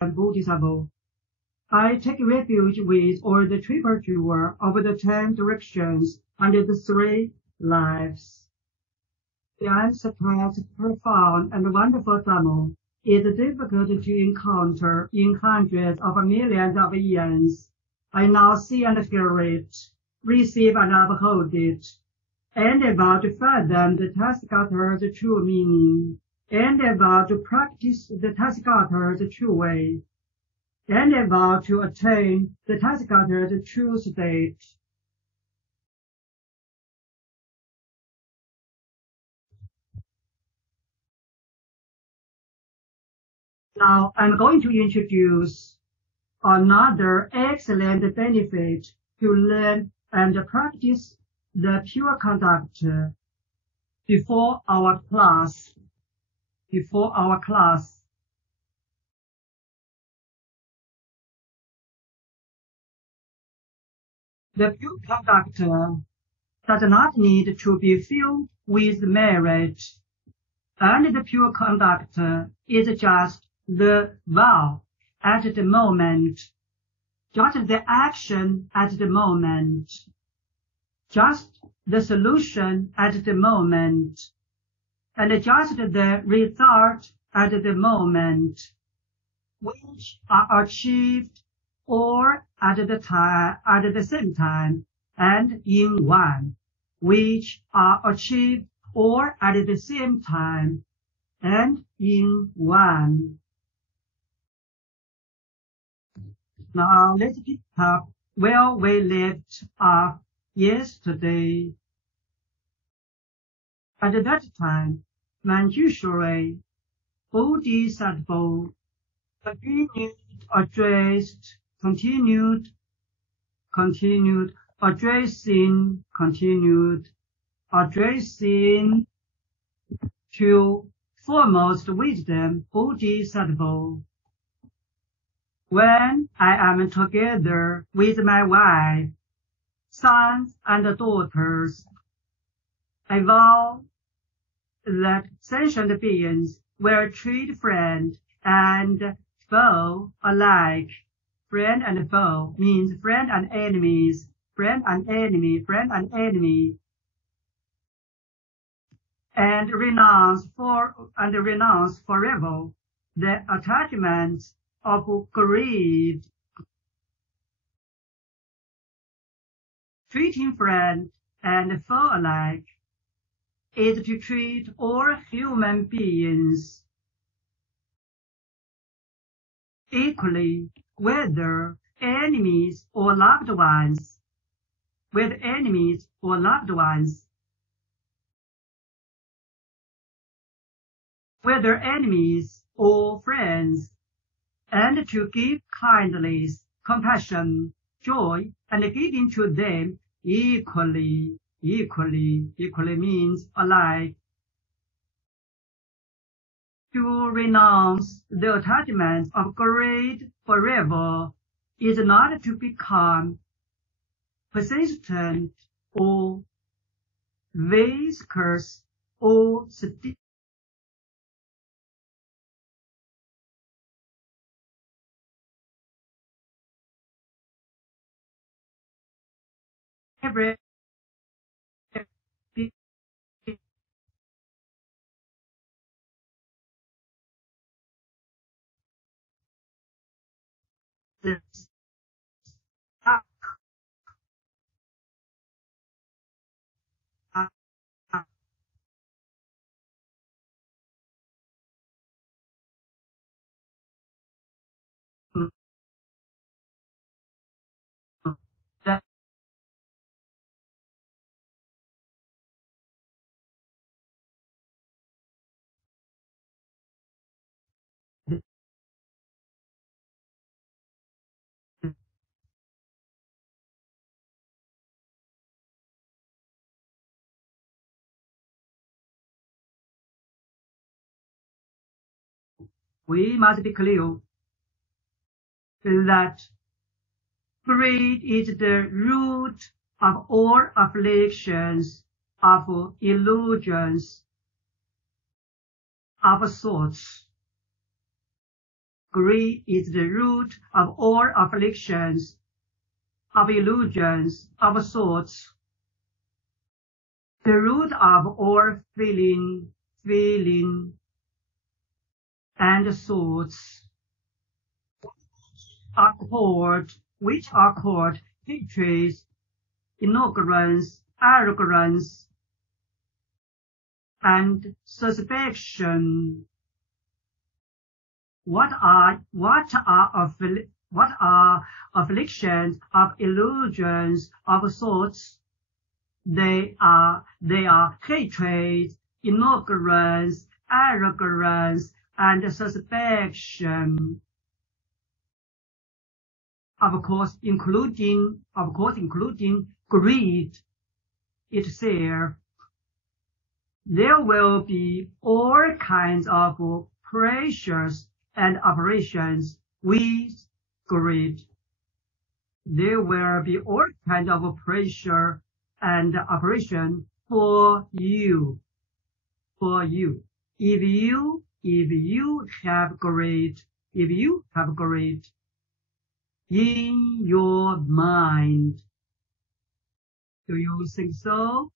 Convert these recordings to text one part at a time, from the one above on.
Buddhism. I take refuge with all the triple jewel of the 10 directions and the 3 lives. The answer to profound and wonderful Dharma is difficult to encounter in hundreds of millions of eons. I now see and feel it, receive and uphold it, and about to fathom the Tathagata's true meaning, and about to practice the Tathagata's true way, and about to attain the Tathagata's true state. Now I'm going to introduce another excellent benefit to learn and practice the pure conduct before our class. The pure conduct does not need to be filled with merit, and the pure conduct is just the vow at the moment, just the action at the moment, just the solution at the moment, and just the result at the moment, which are achieved all at the same time and in one, which are achieved all at the same time and in one. Now let's pick up where we left off yesterday. At that time, Manjushri Bodhisattva continued addressing to foremost wisdom Bodhisattva. When I am together with my wife, sons and daughters, I vow that sentient beings will treat friend and foe alike. Friend and foe means friend and enemies, friend and enemy, friend and enemy. And renounce forever the attachments of greed. Treating friend and foe alike is to treat all human beings equally, whether enemies or loved ones, whether enemies or loved ones, whether enemies or friends, and to give kindness, compassion, joy, and giving to them equally means alike. To renounce the attachments of greed forever is not to become persistent or viscous or stiff. Every we must be clear that greed is the root of all afflictions, of illusions, of thoughts. greed is the root of all afflictions, of illusions, of thoughts, the root of all feeling, and thoughts, which are called hatred, ignorance, arrogance, and suspicion. What are afflictions of illusions of thoughts? They are hatred, ignorance, arrogance, and suspicion. Of course, including greed itself. There will be all kinds of pressures and operations with greed. There will be all kinds of pressure and operation for you. If you have greed in your mind, do you think so?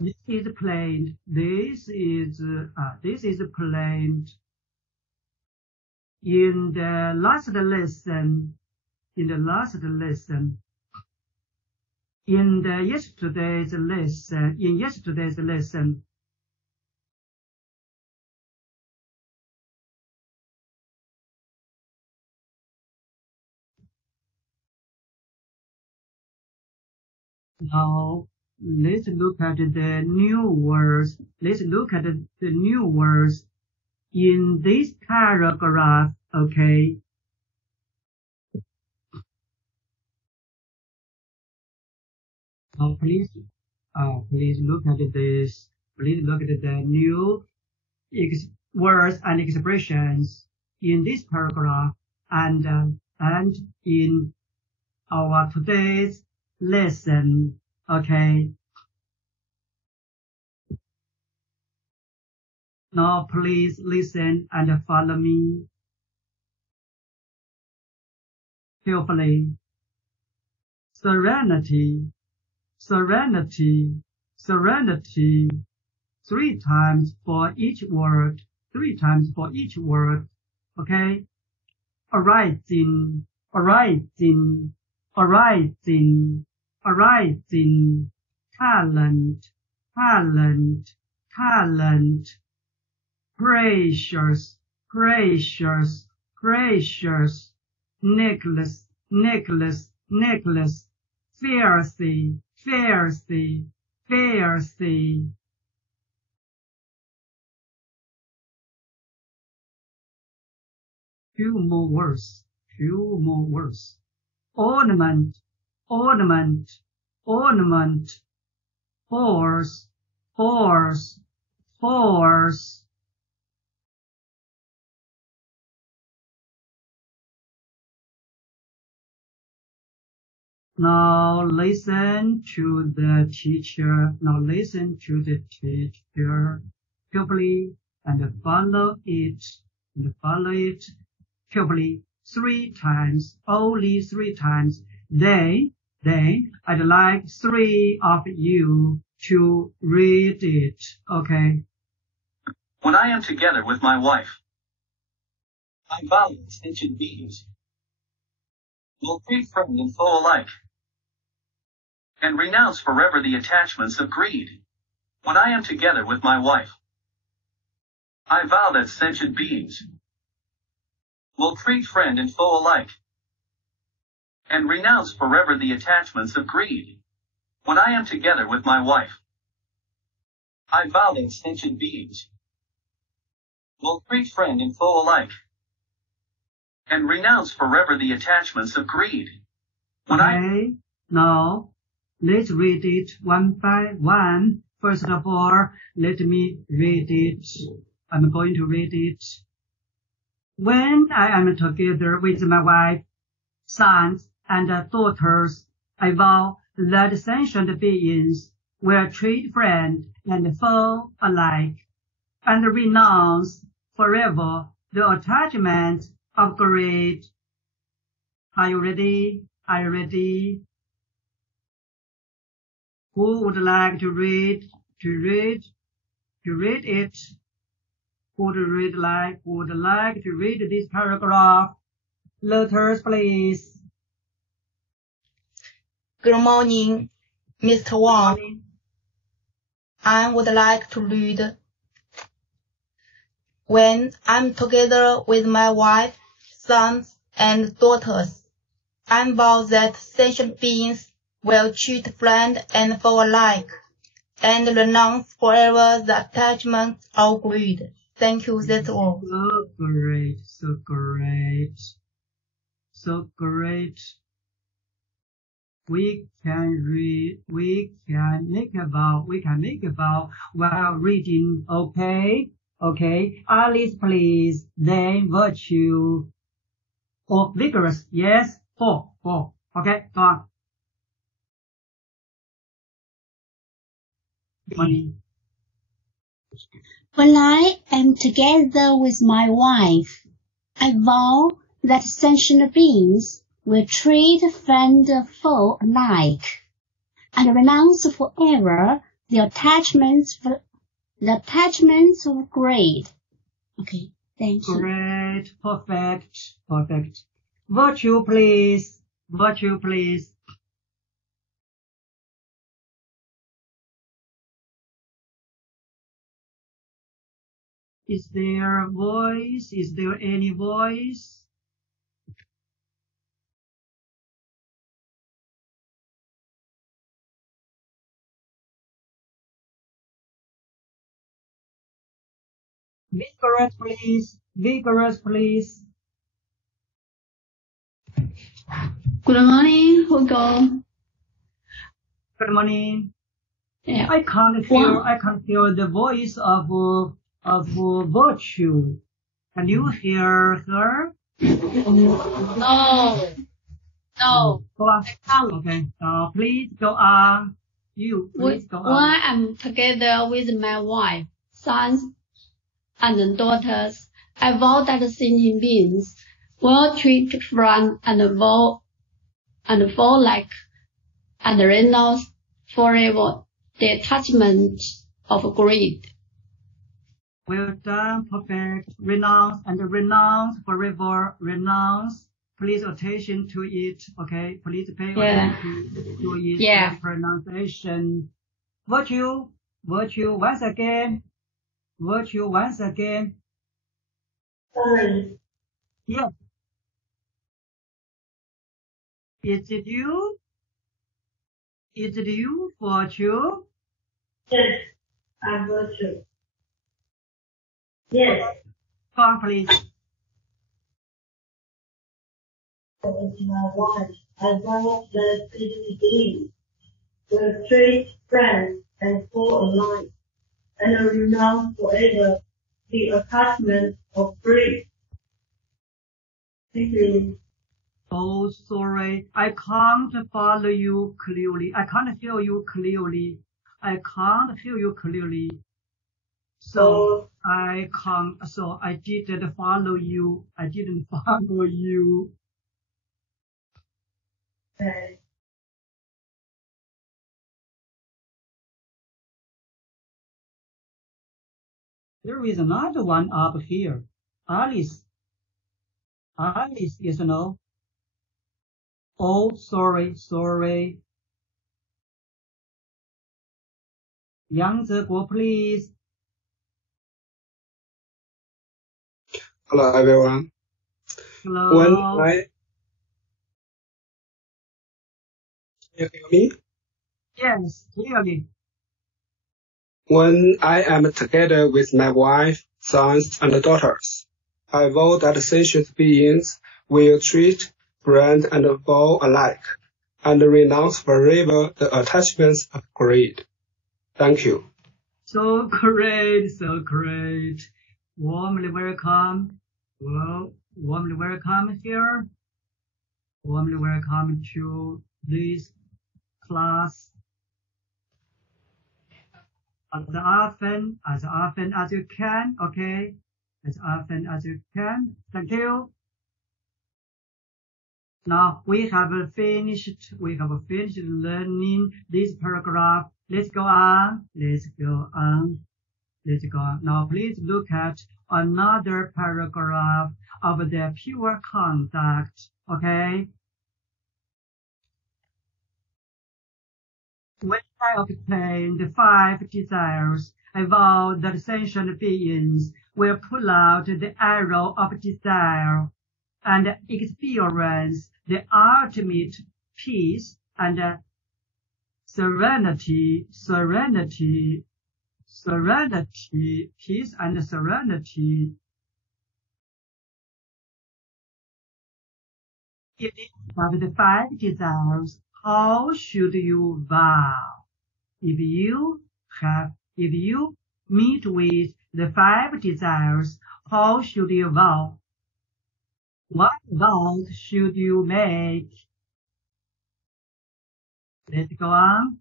This is plain. This is plain. In the last lesson, in yesterday's lesson, now let's look at the new words. In this paragraph, okay? Now please look at this. Please look at the new words and expressions in this paragraph and in our today's lesson, okay? Now please listen and follow me carefully. Serenity. 3 times for each word. Okay? Arising. Talent. Precious. Necklace. Fiercely. Few more words. Ornament. Force. Now listen to the teacher. Carefully and follow it carefully 3 times, only 3 times. Then I'd like 3 of you to read it, okay? When I am together with my wife, I vow that sentient beings will treat friend and foe alike, and renounce forever the attachments of greed. When I am together with my wife, I vow that sentient beings will treat friend and foe alike, and renounce forever the attachments of greed. When I am together with my wife, I vow that sentient beings will treat friend and foe alike, and renounce forever the attachments of greed. Now, let's read it one by one. First of all, let me read it. I'm going to read it. When I am together with my wife, sons, and daughters, I vow that sentient beings will treat friend and foe alike, and renounce forever the attachment of greed. Are you ready? Are you ready? Who would like to read it? Who would like to read this paragraph? Letters, please. Good morning, Mr. Good Wang. morning. I would like to read. When I'm together with my wife, sons, and daughters, I vow that sentient beings will treat friend and foe alike, and renounce forever the attachment of greed. Thank you, that's all. So great, so great, so great. We can make a vow while reading, okay? Okay, Alice, please, then virtue. Oh, vigorous, yes, four, okay, go on. Money. When I am together with my wife, I vow that sentient beings will treat friend and foe alike, and renounce forever the attachments of greed. Okay, thank you. Great, perfect. Virtue, please. Is there a voice? Is there any voice? Vigorous, please. Good morning, Hugo. Good morning. Yeah. I can't feel the voice of virtue. Can you hear her? No. Go on. I can't. Okay. Please go on. Please go When on. I'm together with my wife, sons, and daughters, I vow that sentient beings will treat friend and foe alike, and renounce forever the attachment of greed. Well done, perfect. Renounce forever. Renounce. Please attention to it. Okay. Please pay attention to its Yeah. pronunciation. Virtue once again. Sorry. Yes. Is it you? Virtue? Yes, I'm virtue. Yes. Go on, please. With my wife, I vow that sentient beings will treat friends and foe alike, and renounce forever the attachment of greed. Thank you. Oh, sorry. I can't follow you clearly. I can't hear you clearly. So I didn't follow you. Okay. There is another one up here. Alice, yes or no? Oh, sorry. Yang Ziguo, please. Hello, everyone. Hello. Can you hear me? Yes, clearly. When I am together with my wife, sons, and daughters, I vow that sentient beings will treat friend and foe alike, and renounce forever the attachments of greed. Thank you. So great. Warmly welcome. Well, warmly welcome here. Warmly welcome to this class. as often as you can, okay? As often as you can. Thank you. Now we have finished learning this paragraph. Let's go on. Now please look at another paragraph of the pure conduct, okay? When I obtain the 5 desires, I vow that sentient beings will pull out the arrow of desire and experience the ultimate peace and serenity, peace and serenity. If you have the 5 desires, how should you vow? If you meet with the 5 desires, how should you vow? What vows should you make? Let's go on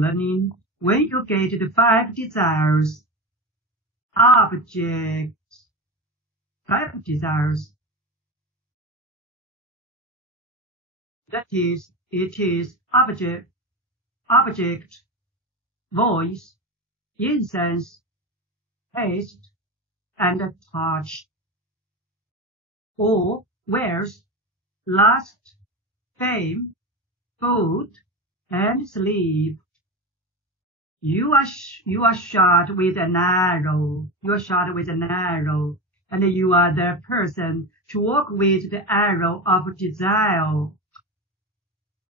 learning. When you get the 5 desires, 5 desires, that is, it is object, voice, incense, taste, and touch, or wealth, lust, fame, food, and sleep. You are shot with an arrow. And you are the person to walk with the arrow of desire.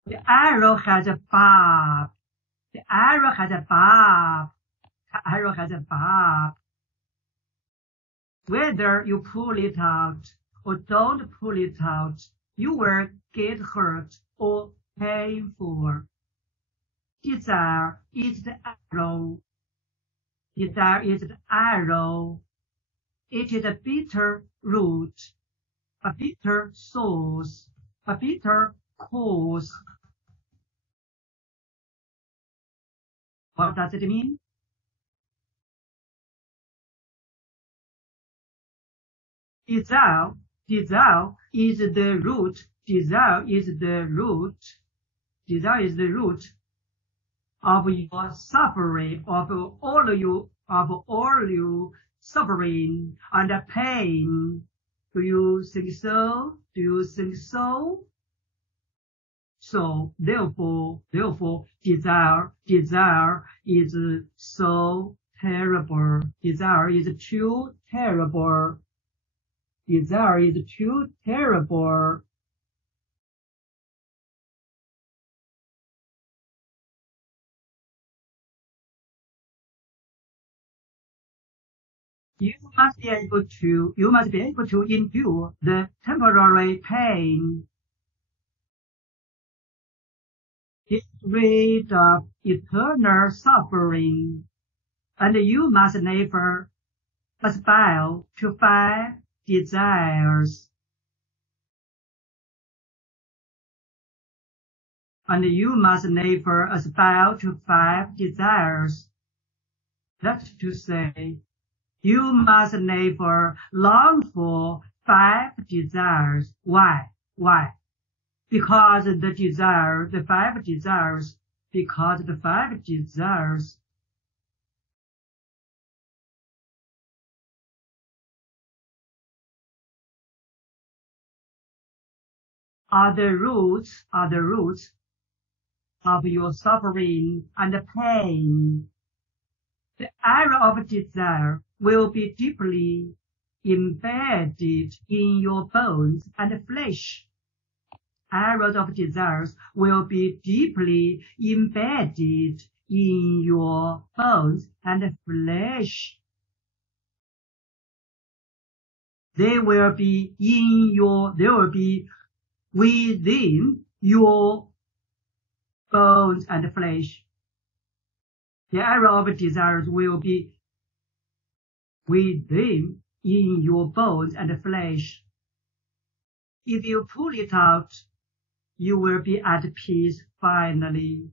The arrow has a barb. Whether you pull it out or don't pull it out, you will get hurt or painful. Desire is the arrow. It is a bitter root, a bitter source, a bitter cause. What does it mean? Desire is the root. Desire is the root of your suffering, of all your suffering and pain. Do you think so? So therefore, desire is so terrible. Desire is too terrible. You must be able to endure the temporary pain. Get rid of eternal suffering, and you must never aspire to 5 desires. And you must never aspire to 5 desires. That's to say, you must never long for 5 desires. Why? Because the 5 desires are the roots of your suffering and pain. The arrow of desire will be deeply embedded in your bones and flesh. Arrows of desires will be deeply embedded in your bones and flesh. They will be within your bones and flesh. The arrow of desires will be within in your bones and flesh. If you pull it out, you will be at peace finally.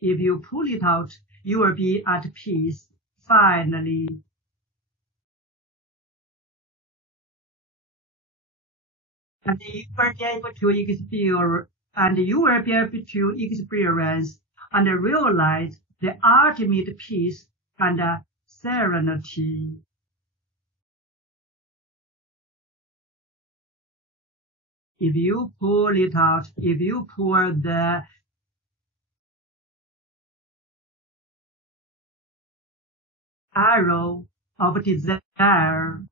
If you pull it out, you will be at peace, finally. And you will be able to experience and realize the ultimate peace and serenity. If you pull it out, if you pull the arrow of desire,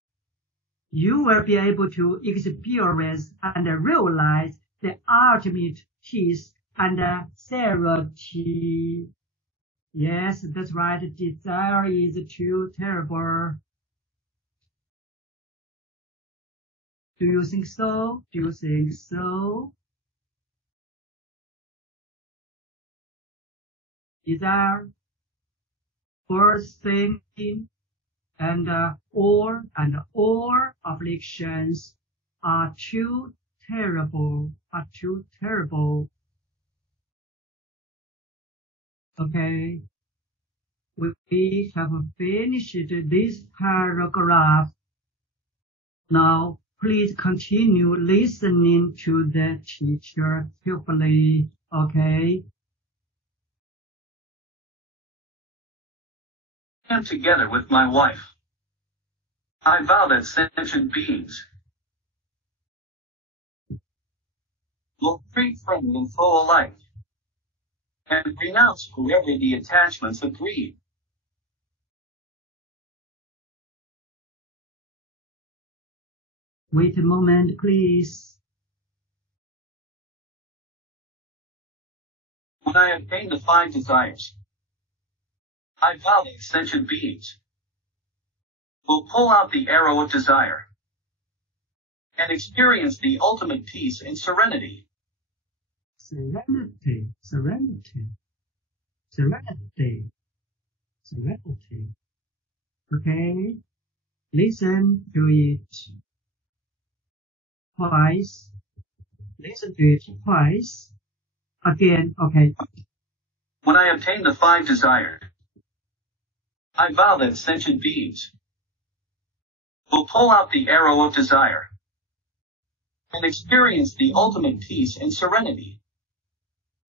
you will be able to experience and realize the ultimate peace and serenity. Yes, that's right. Desire is too terrible. Do you think so? Do you think so? Desire, overthinking, and all afflictions are too terrible. Okay, we have finished this paragraph. Now, please continue listening to the teacher carefully. Okay. I am together with my wife. I vow that sentient beings will treat friend and foe alike, and renounce forever the attachments of greed. Wait a moment, please. When I obtain the 5 desires, I vow that sentient beings will pull out the arrow of desire and experience the ultimate peace and serenity. Serenity. Okay, listen to it twice. Listen to it twice. Again, okay. When I obtain the 5 desires, I vow that sentient beings will pull out the arrow of desire and experience the ultimate peace and serenity.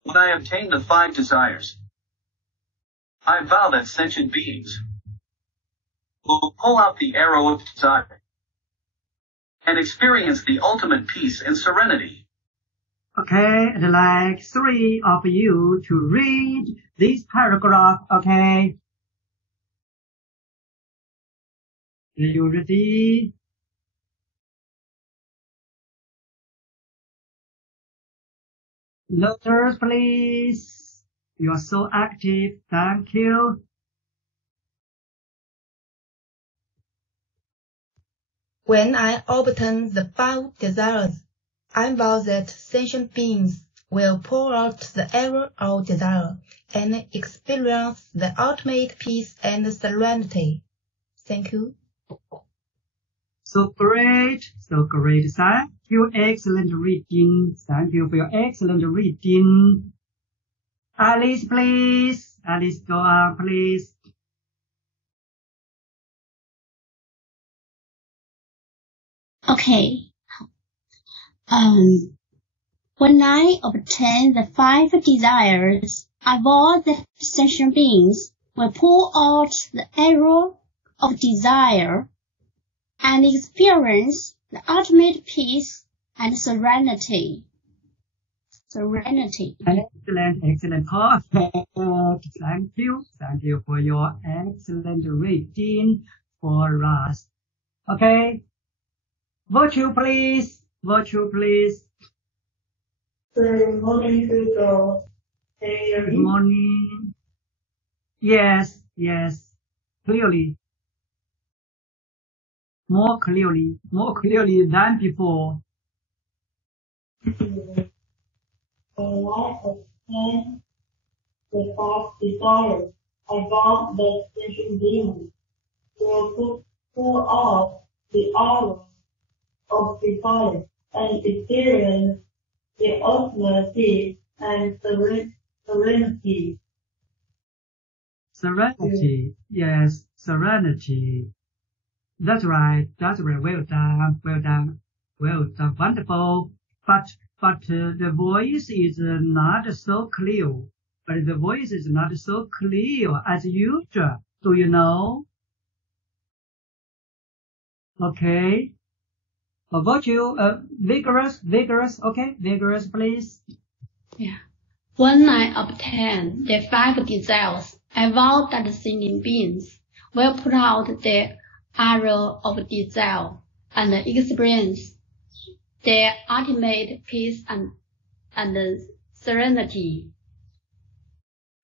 When I obtain the 5 desires, I vow that sentient beings will pull out the arrow of desire and experience the ultimate peace and serenity. Okay, I'd like 3 of you to read this paragraph, okay? Are you ready? Letters, please. You are so active. Thank you. When I obtain the 5 desires, I vow that sentient beings will pour out the arrow of desire and experience the ultimate peace and serenity. Thank you. So great. Thank you. Excellent reading. Thank you for your excellent reading. Alice, please. Alice, go on, please. Okay. When I obtain the 5 desires, I vow that sentient beings will pour out the arrow of desire and experience the ultimate peace and serenity. Excellent. Perfect. Thank you for your excellent reading for us. Okay. Virtue, please. Good morning, tutor. Good morning. Yes. Clearly. More clearly than before. When I obtain the 5 desires, I vow that sentient beings will pour out the arrow of desire and experience the ultimate peace and serenity. Serenity. Yes, serenity. That's right. That's right. Well done. Well done. Well done. Wonderful. But the voice is not so clear. But the voice is not so clear as usual. Do you know? Okay. How about you? Vigorous. Okay. Vigorous, please. Yeah. When I obtain the 5 desires, I vow that sentient beings will put out the arrow of desire and experience the ultimate peace and serenity.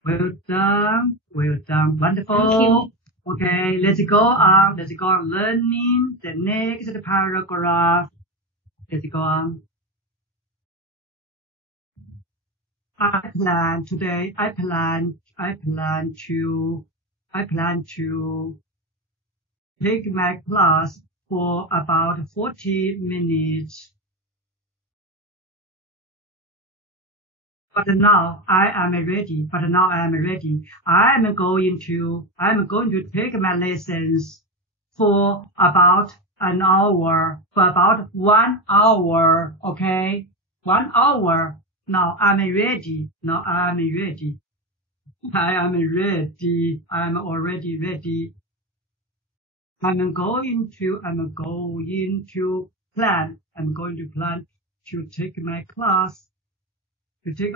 Well done. Wonderful. Thank you. Okay, let's go on. Let's go on learning the next paragraph. Let's go on. I plan to take my class for about 40 minutes. But now I am ready. I am going to take my lessons for about an hour, for about 1 hour. Okay, 1 hour. Now I'm ready. I am already ready. I'm going to plan to take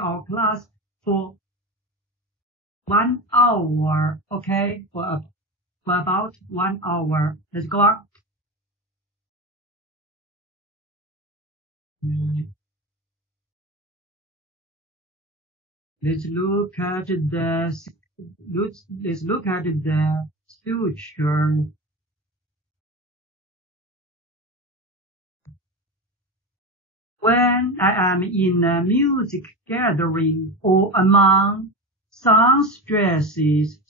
our class for 1 hour. Okay, for about 1 hour. Let's go on. Let's look at the future. When I am in a music gathering or among songstresses,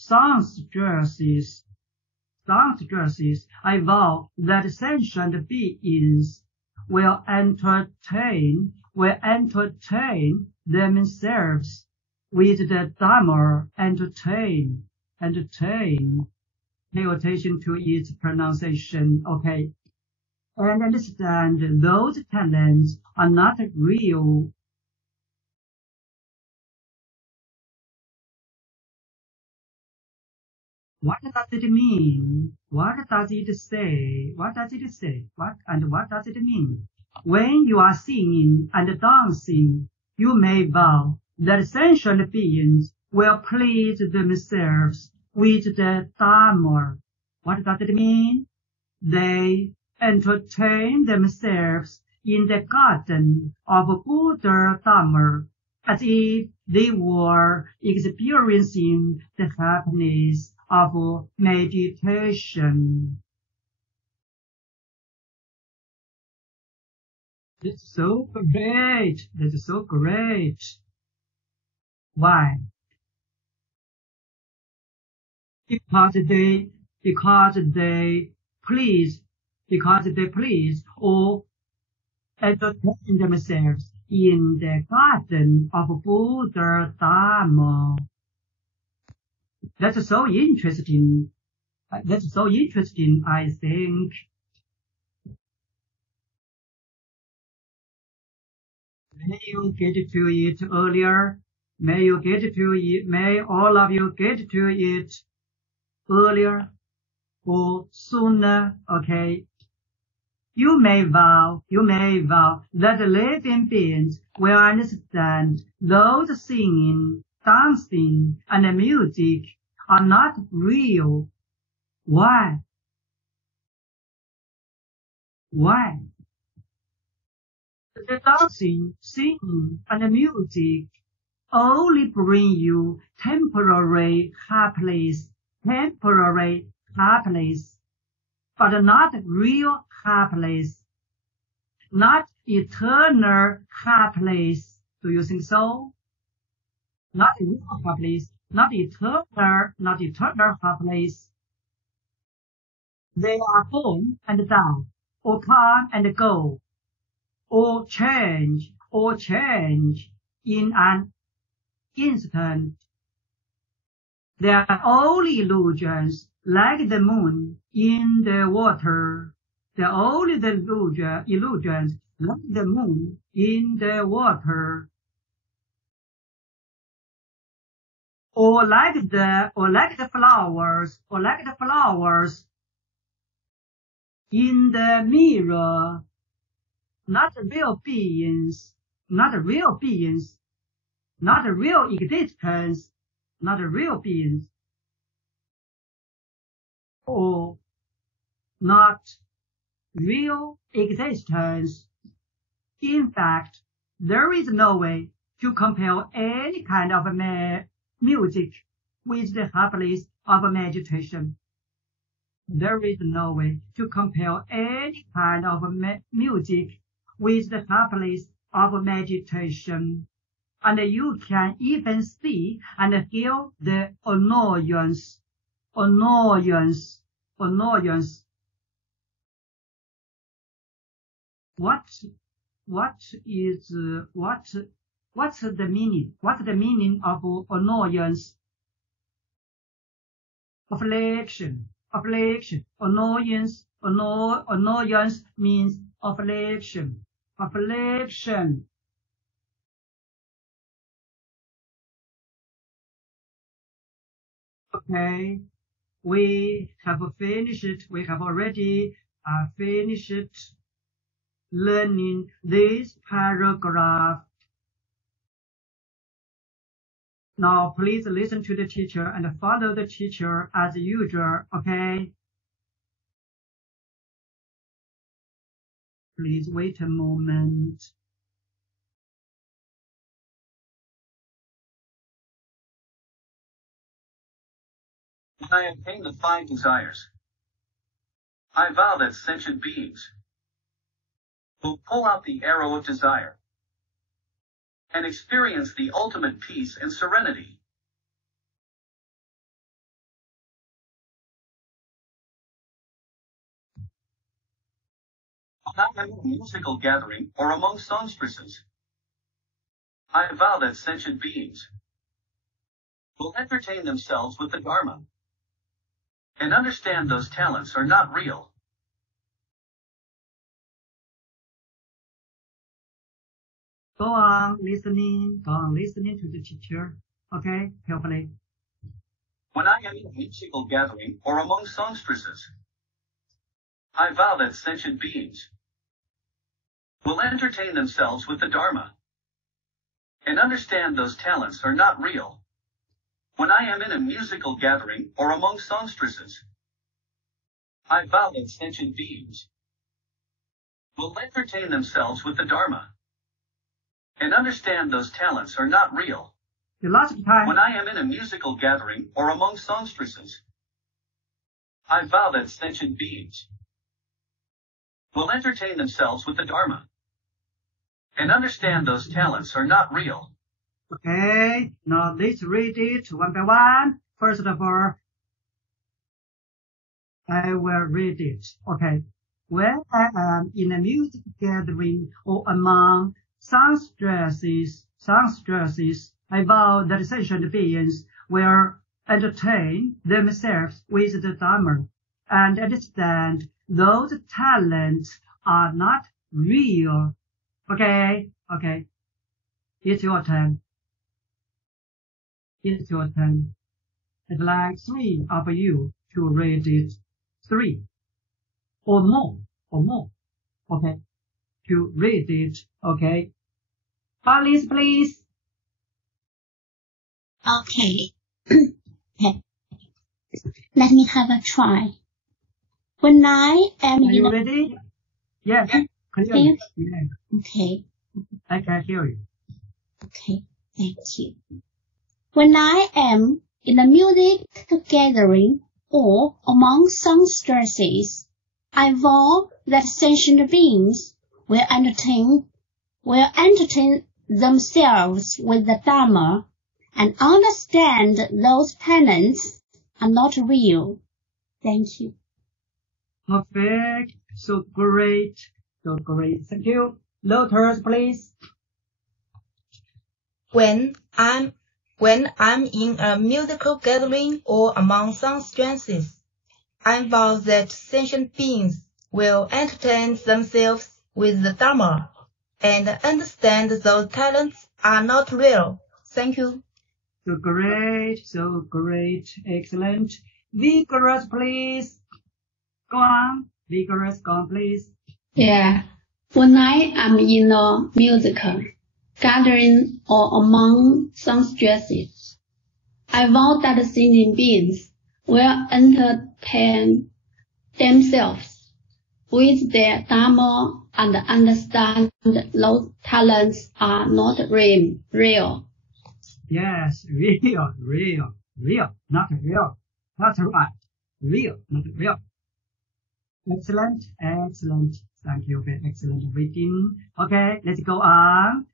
I vow that sentient beings will entertain themselves with the Dharma. Entertain. Pay attention to its pronunciation. Okay. And understand those talents are not real. What does it mean? What does it say? What does it mean? When you are singing and dancing, you may vow that sentient beings will please themselves with the Dharma. What does it mean? They entertain themselves in the garden of Buddha Dharma as if they were experiencing the happiness of meditation. That's so great. Why? Because they please or entertain themselves in the garden of Buddha Dharma. That's so interesting. I think. May you get to it earlier. May all of you get to it earlier or sooner. Okay. You may vow that the living beings will understand those singing, dancing, and music are not real. Why? The dancing, singing, and music only bring you temporary happiness, but not real happiness, not eternal happiness. Do you think so? Not real happiness, not eternal happiness. They are born and die, or come and go, or change in an instant. They are only illusions, like the moon in the water. They are only the illusions, like the moon in the water. Or like the flowers in the mirror. Not real beings, not real existence, not real beings, or not real existence. In fact, there is no way to compare any kind of music with the happiness of meditation. There is no way to compare any kind of music with the happiness of meditation. And you can even see and feel the annoyance. What's the meaning? What's the meaning of annoyance? Affliction. Annoyance means affliction. Okay, we have already finished learning this paragraph. Now please listen to the teacher and follow the teacher as usual, okay? Please wait a moment. When I obtain the 5 desires, I vow that sentient beings will pull out the arrow of desire and experience the ultimate peace and serenity. When I am in a musical gathering or among songstresses, I vow that sentient beings will entertain themselves with the Dharma and understand those talents are not real. Go on listening to the teacher, okay, carefully. When I am in a musical gathering or among songstresses, I vow that sentient beings will entertain themselves with the Dharma and understand those talents are not real. When I am in a musical gathering or among songstresses, I vow that sentient beings will entertain themselves with the Dharma and understand those talents are not real. The last time. When I am in a musical gathering or among songstresses, I vow that sentient beings will entertain themselves with the Dharma and understand those talents are not real. Okay, now let's read it one by one. First of all, I will read it. Okay. When I am in a music gathering or among songstresses, I vow that sentient beings will entertain themselves with the Dharma and understand those talents are not real. Okay. It's your turn. I'd like 3 of you to read it. 3 or more. Okay. To read it. Okay. Alice, please. Okay. Okay. Let me have a try. When I am Are you ready? Yes. Clearly. Yeah. Okay. I can hear you. Okay. Thank you. When I am in a music gathering or among songstresses, I vow that sentient beings will entertain themselves with the Dharma and understand those talents are not real. Thank you. Perfect. So great. Thank you. Lotus, please. When I'm When I'm in a musical gathering or among some strangers, I vow that sentient beings will entertain themselves with the Dharma and understand those talents are not real. Thank you. So great, excellent. Vigorous, please. Go on, vigorous, go on, please. Yeah. When I am in a musical gathering or among some strangers, I vow that sentient beings will entertain themselves with their Dharma and understand those talents are not real. Yes, real, not real. That's right. Real, not real. Excellent. Thank you for excellent reading. Okay, let's go on.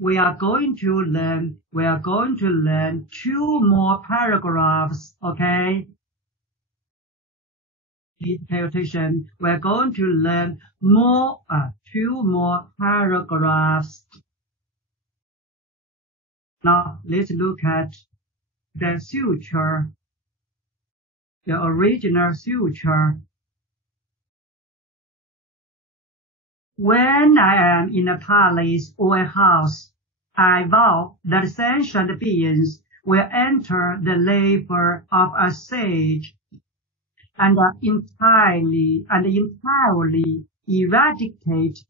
We are going to learn 2 more paragraphs, okay? Please pay attention. We're going to learn 2 more paragraphs. Now, let's look at the suture, the original suture. When I am in a palace or a house, I vow that sentient beings will enter the labor of a sage and entirely eradicate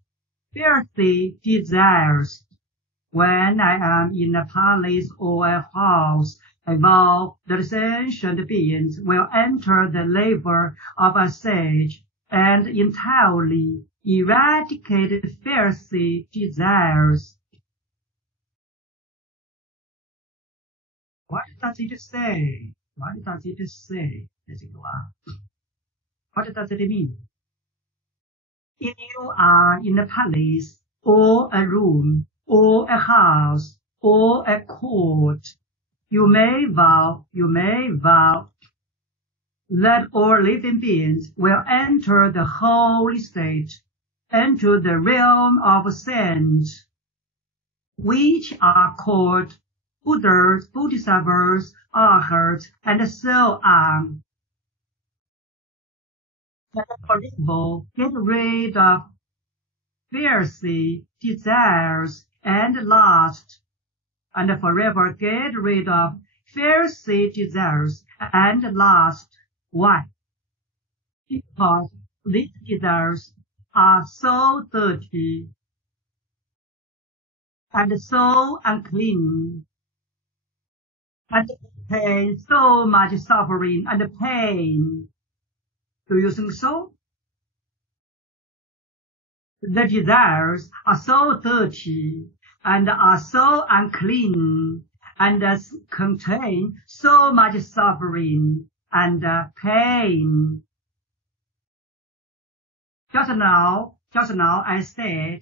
filthy desires. When I am in a palace or a house, I vow that sentient beings will enter the labor of a sage and entirely eradicate filthy desires. What does it say? Let's go on. What does it mean? If you are in a palace or a room or a house or a court, you may vow that all living beings will enter the holy state, enter the realm of saints, which are called Buddhas, Bodhisattvas, Arhats, and so on. Get rid of filthy desires and lust, and forever get rid of filthy desires and lust. Why? Because these desires are so dirty and so unclean, and contain so much suffering and pain. Do you think so? The desires are so dirty and are so unclean and contain so much suffering and pain. Just now I said,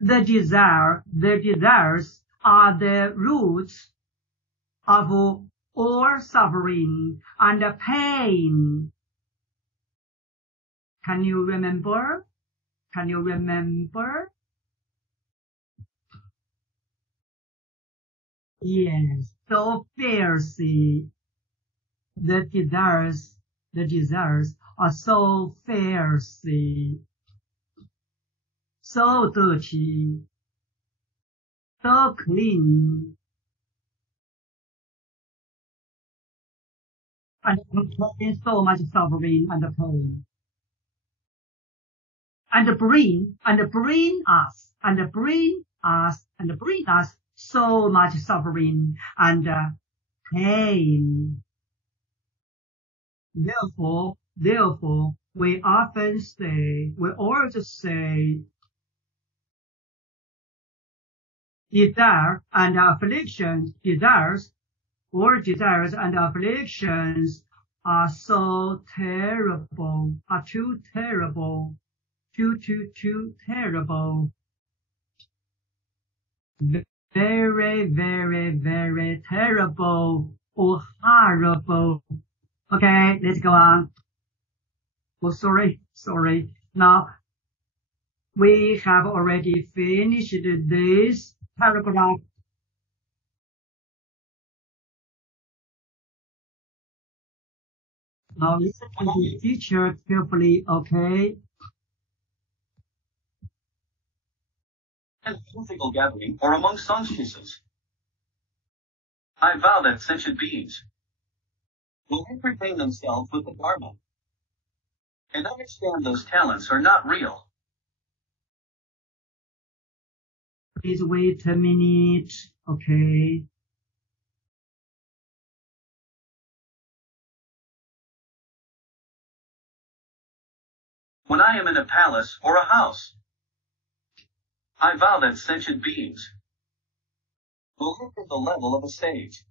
the desires are the roots of all suffering and pain. Can you remember? Yes, so filthy. The desires are so filthy, so dirty, so clean, and contain so much suffering and pain. And bring us so much suffering and pain. Therefore, we always say, desire and afflictions, all desires and afflictions are so terrible, are too terrible. Too terrible. Very, very, very terrible or horrible. Okay, let's go on. Oh, sorry. Now, we have already finished this paragraph. Now listen to the teacher carefully, okay? In a physical gathering or among songstresses, I vow that sentient beings will entertain themselves with the Dharma and understand those talents are not real. Please wait a minute, okay? When I am in a palace or a house, I vow that sentient beings will enter the level of a sage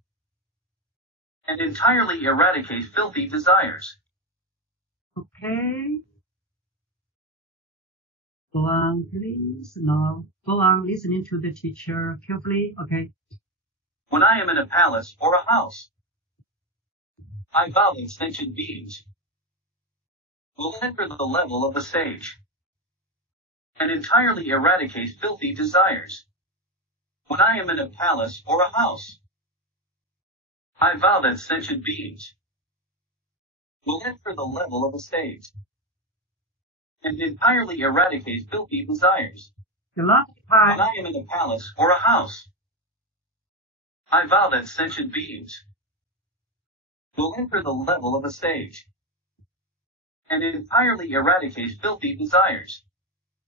and entirely eradicate filthy desires. Okay. Go on, please. Now, go on listening to the teacher carefully, okay? When I am in a palace or a house, I vow that sentient beings will enter the level of a sage and entirely eradicate filthy desires. When I am in a palace or a house, I vow that sentient beings will enter the level of a sage and entirely eradicate filthy desires. The last When part, I am in a palace or a house, I vow that sentient beings will enter the level of a sage and entirely eradicate filthy desires.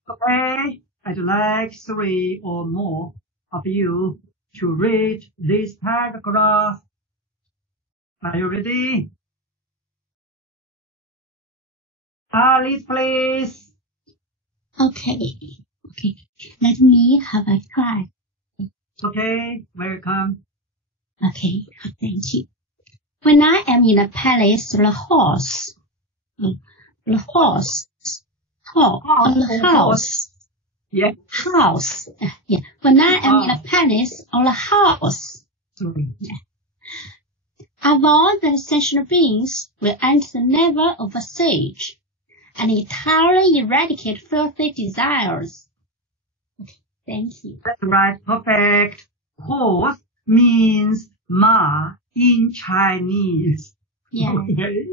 okay? I'd like 3 or more of you to read this paragraph. Are you ready? Alice, please. Okay. Let me have a try. Okay, welcome. Okay, thank you. When I am in a palace or a house, the house. Yeah, House. Yeah. When I am in a palace or a house, sorry. I vow that sentient beings will enter the level of a sage and entirely eradicate filthy desires. Okay, thank you. That's right, perfect. Horse means ma in Chinese. Yeah. Okay.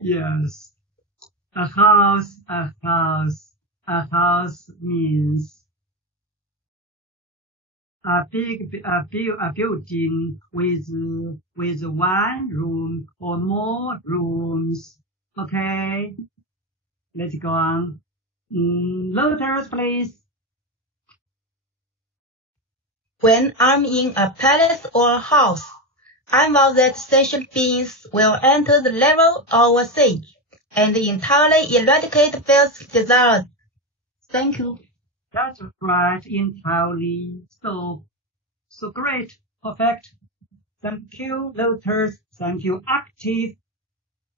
Yes. A house means a building with 1 room or more rooms. Okay. Let's go on. Lotus, please. When I'm in a palace or a house, I vow that sentient beings will enter the level of a sage and entirely eradicate false desires. Thank you. That's right, entirely. So great, perfect. Thank you, Lotus. Thank you, active.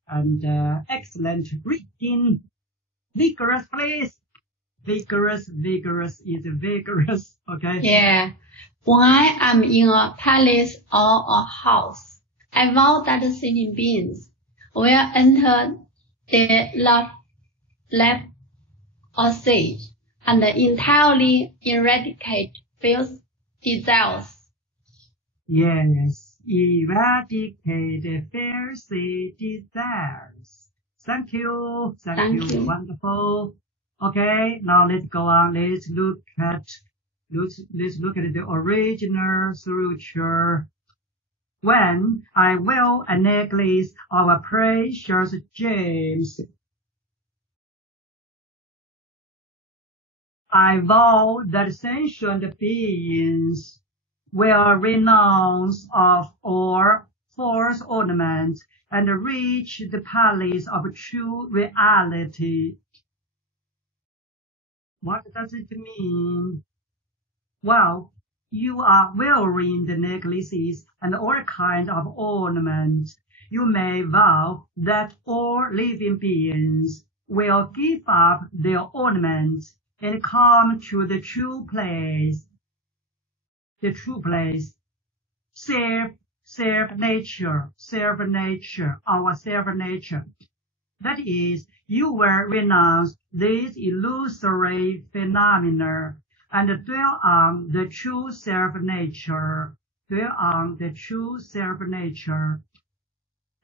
And excellent reading. Vigorous, please. Vigorous is vigorous, okay? Yeah. When I'm in a palace or a house, I vow that sentient beings will enter the left or sage and entirely eradicate false desires. Yes, eradicate filthy desires. Thank you. Thank you. Wonderful. Okay, now let's go on. Let's look at the original structure. When I wear a necklace of a precious gems, I vow that sentient beings will renounce of all false ornaments and reach the palace of true reality. What does it mean? Well, you are wearing the necklaces and all kinds of ornaments. You may vow that all living beings will give up their ornaments and come to the true place. The true place. Self-nature, our self-nature. That is, you will renounce these illusory phenomena and dwell on the true self-nature. Dwell on the true self-nature.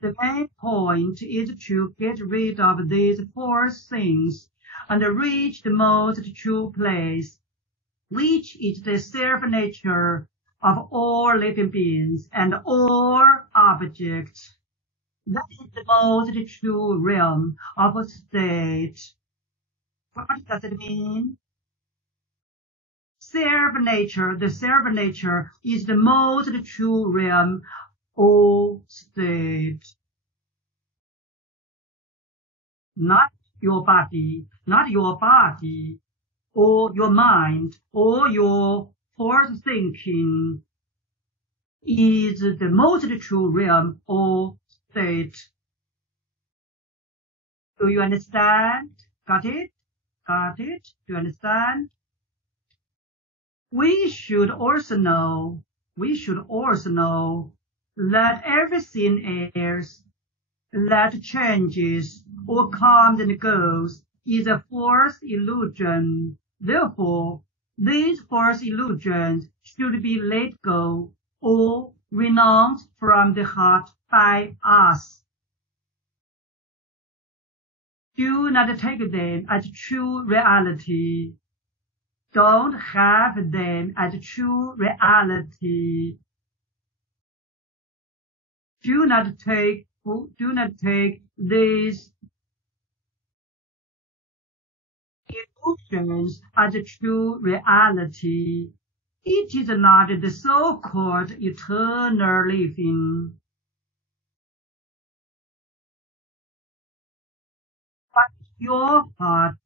The main point is to get rid of these false things and reach the most true place, which is the self-nature of all living beings and all objects. That is the most true realm of a state. What does it mean? Self-nature, the self-nature is the most true realm or state. Not your body, or your mind, or your false thinking is the most true realm or state. Do you understand? Got it? Got it? Do you understand? We should also know that everything else that changes or comes and goes is a false illusion. Therefore, these false illusions should be let go or renounced from the heart by us. Do not take them as true reality. Don't have them as true reality. Do not take these illusions as true reality. It is not the so-called eternal living. But your heart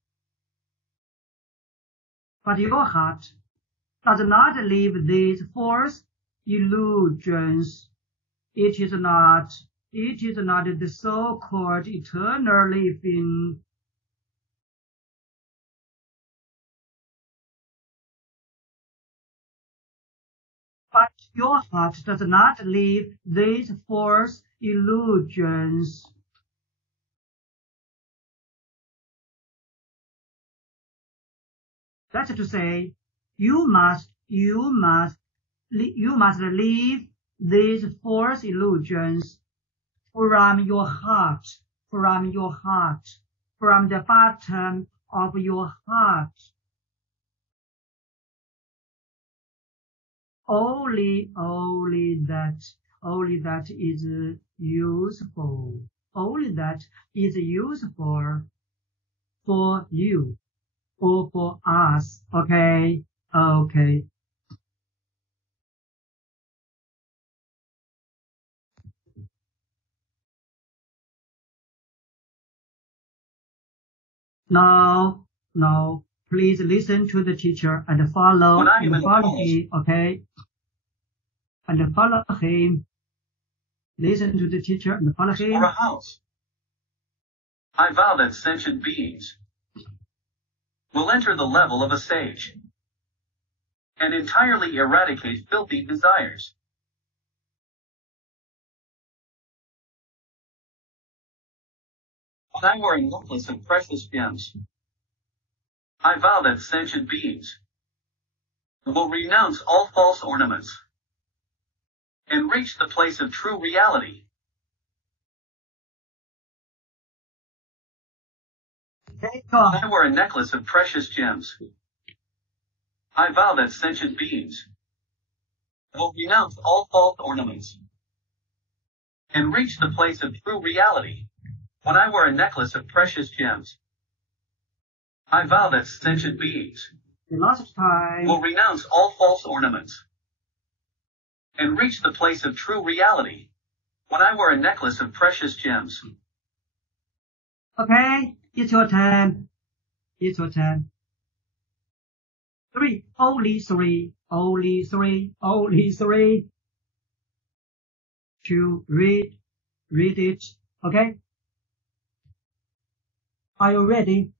does not live these false illusions. It is not the so-called eternal living. But your heart does not live these false illusions. That's to say, you must leave these false illusions from your heart, from the bottom of your heart. Only that is useful. Only that is useful for you or for us. Okay? Okay. No, please listen to the teacher and follow him, okay? And follow him. Listen to the teacher and follow him. Or a house. I vow that sentient beings will enter the level of a sage and entirely eradicate filthy desires. When I wear a necklace of precious gems, I vow that sentient beings will renounce all false ornaments and reach the place of true reality. Okay, When I wear a necklace of precious gems, I vow that sentient beings will renounce all false ornaments and reach the place of true reality. When I wear a necklace of precious gems, I vow that sentient beings last time. will renounce all false ornaments and reach the place of true reality. When I wear a necklace of precious gems. Okay, it's your turn. It's your turn. Only three. To read it. Okay? Are you ready?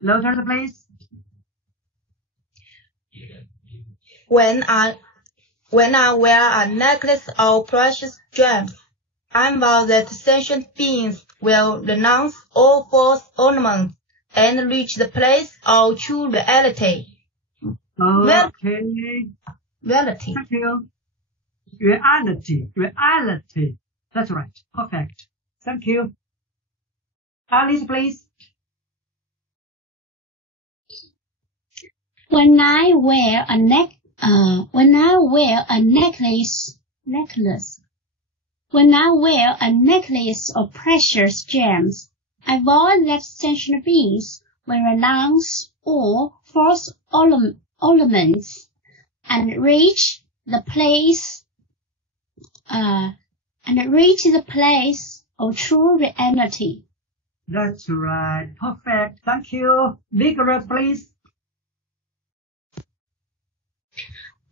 Lotus, please. When I wear a necklace of precious gems, I vow that sentient beings will renounce all false ornaments and reach the place of true reality. Okay. Reality. Thank you. Reality. That's right. Perfect. Thank you. Alice, please. When I wear a necklace of precious gems, I vow that sentient beings will renounce all false ornaments and reach the place of true reality. That's right. Perfect. Thank you. Vigorous, please.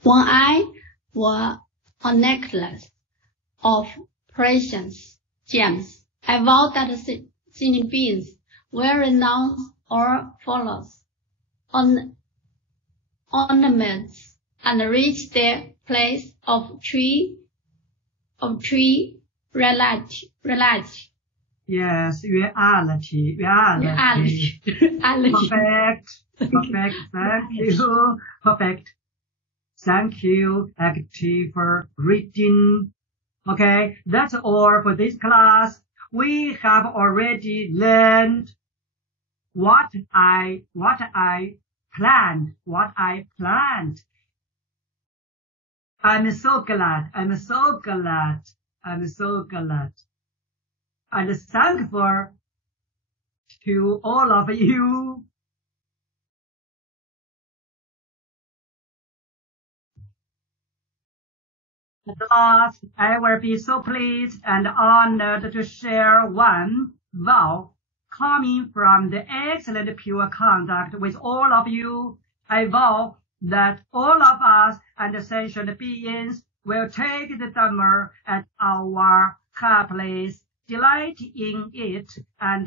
When I wore a necklace of precious gems, I vow that sentient beings will renounce all false ornaments and reach their place of true reality. Yes, reality. Perfect. Thank you. Perfect. Thank you, active reading. Okay, that's all for this class. We have already learned what I planned. I'm so glad. And thankful to all of you. At last, I will be so pleased and honored to share one vow coming from the excellent pure conduct with all of you. I vow that all of us and the sentient beings will take the Dharma as our high place, delight in it, and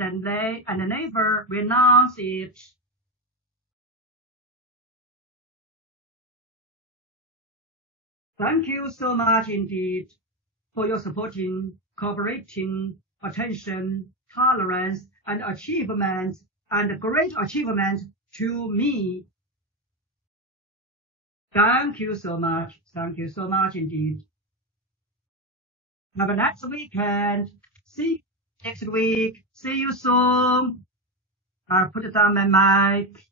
never renounce it. Thank you so much indeed for your supporting, cooperating, attention, tolerance, and achievements, and great achievement to me. Thank you so much. Thank you so much indeed. Have a nice weekend. See you next week. See you soon. I'll put down my mic.